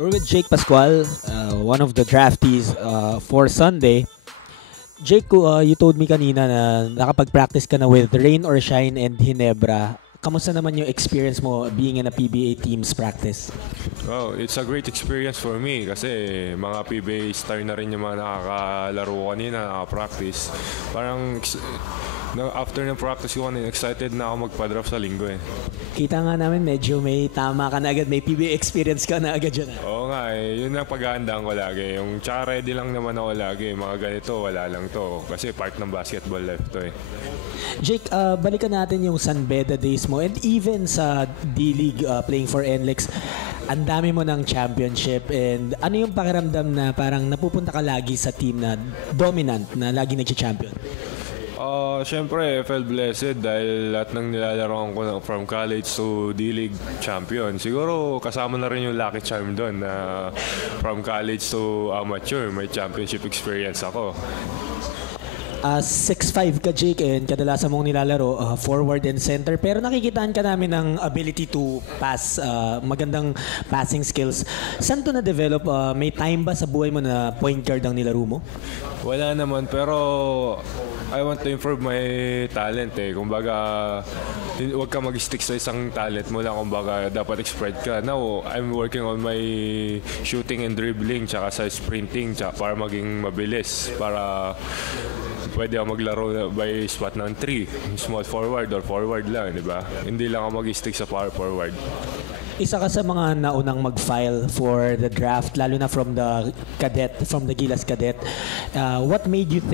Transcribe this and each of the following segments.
We're with Jake Pascual, one of the draftees for Sunday. Jake, you told me kanina na nakapag-practice ka na with Rain or Shine and Hinebra. Kamusta naman yung experience mo being in a PBA team's practice? Oh, it's a great experience for me kasi mga PBA star na rin yung mga nakakalaro ko kanina, nakapractice. Parang after ng practice ko kanina, excited na ako magpa-draft sa linggo eh. Kita nga namin medyo may tama ka na agad, may PBA experience ka na agad dyan. Oo nga eh, yun ang paghahandaan ko lagi. Yung tsaka ready lang naman ako lagi. Mga ganito, wala lang to. Kasi part ng basketball life to eh. Jake, balikan natin yung San Beda days mo and even sa D-League playing for NLEX. Ang dami mo ng championship and ano yung pakiramdam na parang napupunta ka lagi sa team na dominant, na lagi nag-champion? Siyempre, I felt blessed dahil lahat ng nilalaroan ko from college to D-League champion. Siguro kasama na rin yung lucky charm doon na from college to amateur, may championship experience ako. 6'5 ka, Jake, and kadalasan mong nilalaro forward and center. Pero nakikitaan ka namin ng ability to pass, magandang passing skills. Saan to na-develop? May time ba sa buhay mo na point guard ang nilaro mo? Wala naman, pero I want to improve my talent eh. Kumbaga, huwag ka mag-stick sa isang talent mo lang. Kumbaga, dapat spread ka. Now, I'm working on my shooting and dribbling tsaka sa sprinting tsaka para maging mabilis. Para pwede ako maglaro by spot ng 3. Small forward or forward lang, di ba? Hindi lang ako mag-stick sa power forward. Isa ka sa mga naunang mag-file for the draft, lalo na from the Gilas Cadet. What made you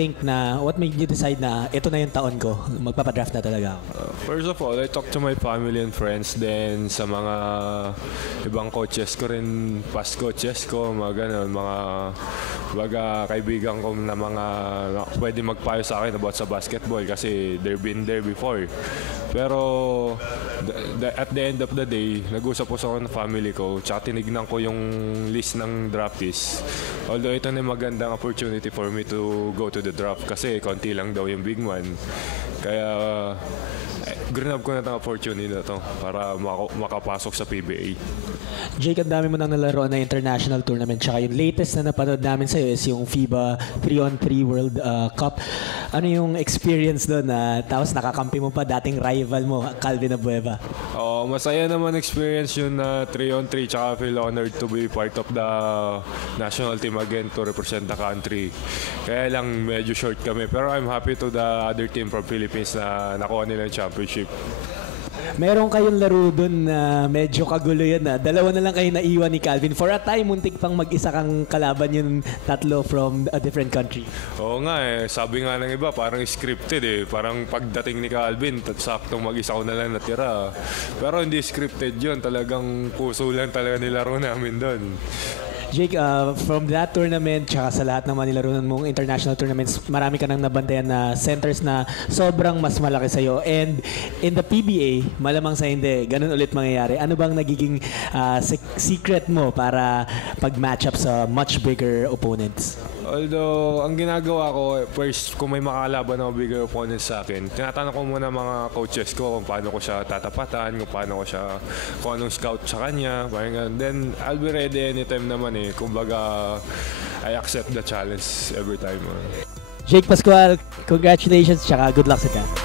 decide na ito na yung taon ko, magpapadraft na talaga ako? First of all, I talked to my family and friends, then sa mga ibang coaches ko rin, past coaches ko, mga ganun, mga kaibigan ko na mga pwede magpayo sa akin about sa basketball kasi they've been there before. Pero at the end of the day, nag-usap ko sa family ko, tsaka tinignan ko yung list ng draftees. Although ito na magandang opportunity for me to go to the draft kasi konti lang daw yung big man. Kaya grab ko na itong opportunity na to para makapasok sa PBA. Jake, ang dami mo nang nalaro na international tournament tsaka yung latest na napanood namin sa'yo is yung FIBA 3-on-3 World Cup. Ano yung experience doon na tapos nakakampi mo pa dating rival mo, Calvin Abueva? Masaya naman experience yun na 3-on-3 tsaka I feel honored to be part of the national team again to represent the country. Kaya lang medyo short kami pero I'm happy to the other team from Philippines na nakuha nila yung championship. Meron kayong laro doon na medyo kagulo yun na. Dalawa na lang kayo naiwan ni Calvin. For a time, muntik pang mag-isa kang kalaban yung tatlo from a different country. Oo nga eh. Sabi nga ng iba, parang scripted eh. Parang pagdating ni Calvin, saktong mag-isa ko na lang natira. Pero hindi scripted yun. Talagang puso lang talaga nilaro namin doon. Jake, from that tournament tsaka sa lahat naman nilaruan mong international tournaments, marami ka nang nabantayan na centers na sobrang mas malaki sa'yo. And in the PBA, malamang sa hindi, ganun ulit mangyayari. Ano bang nagiging secret mo para pag-match up sa much bigger opponents? Although, ang ginagawa ko, first, kung may makakalaban ako bigger opponents sa akin, tinatanong ko muna mga coaches ko kung paano ko siya tatapatan, kung anong scout sa kanya. Then, I'll be ready anytime naman eh. Kumbaga, I accept the challenge every time. Jake Pascual, congratulations, tsaka good luck sa draft.